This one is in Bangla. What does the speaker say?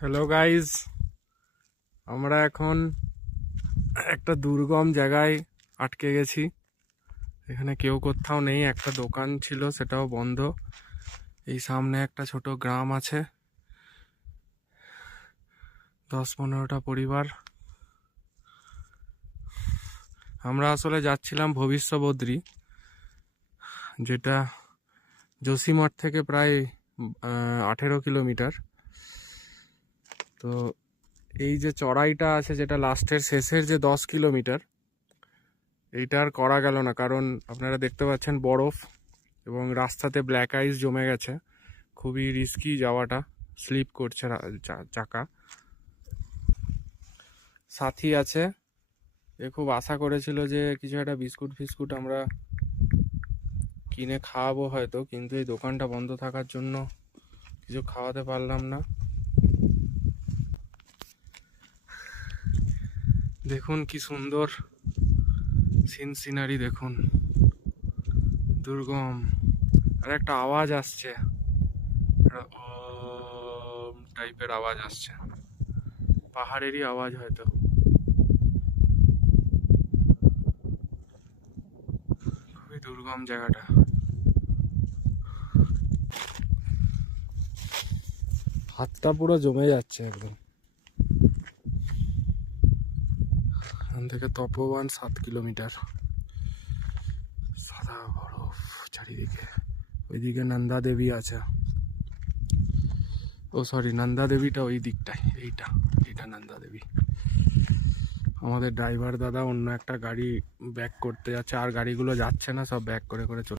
হ্যালো গাইজ, আমরা এখন একটা দুর্গম জায়গায় আটকে গেছি। এখানে কেউ কোথাও নেই, একটা দোকান ছিল সেটাও বন্ধ। এই সামনে একটা ছোট গ্রাম আছে, 10-15টা পরিবার। আমরা আসলে যাচ্ছিলাম ভবিষ্যবদ্রী, যেটা যোশীমঠ থেকে প্রায় 18 কিলোমিটার। তো এই যে চড়াইটা আছে, যেটা লাস্টের শেষের যে 10 কিলোমিটার, এইটা আর করা গেল না, কারণ আপনারা দেখতে পাচ্ছেন বরফ এবং রাস্তাতে ব্ল্যাক আইস জমে গেছে। খুবই রিস্কি যাওয়াটা, স্লিপ করছে চাকা। সাথী আছে, এ খুব আশা করেছিল যে কিছু একটা বিস্কুট ফিস্কুট আমরা কিনে খাওয়াবো হয়তো, কিন্তু এই দোকানটা বন্ধ থাকার জন্য কিছু খাওয়াতে পারলাম না। দেখুন কি সুন্দর সিনারি, দেখুন দুর্গম। আর একটা আওয়াজ আসছে, টাইপের আওয়াজ আসছে, পাহাড়েরই আওয়াজ হয়তো। খুবই দুর্গম জায়গাটা। হাতটা পুরো জমে যাচ্ছে একদম। এখান থেকে তপোবন 7 কিলোমিটার, সাদা বরফ চারিদিকে। ওইদিকে নন্দা দেবী আছে। ও সরি, নন্দা দেবীটা ওই দিকটায়, এইটা নন্দা দেবী। আমাদের ড্রাইভার দাদা অন্য একটা গাড়ি ব্যাক করতে যাচ্ছে, আর গাড়িগুলো যাচ্ছে না, সব ব্যাক করে করে চলে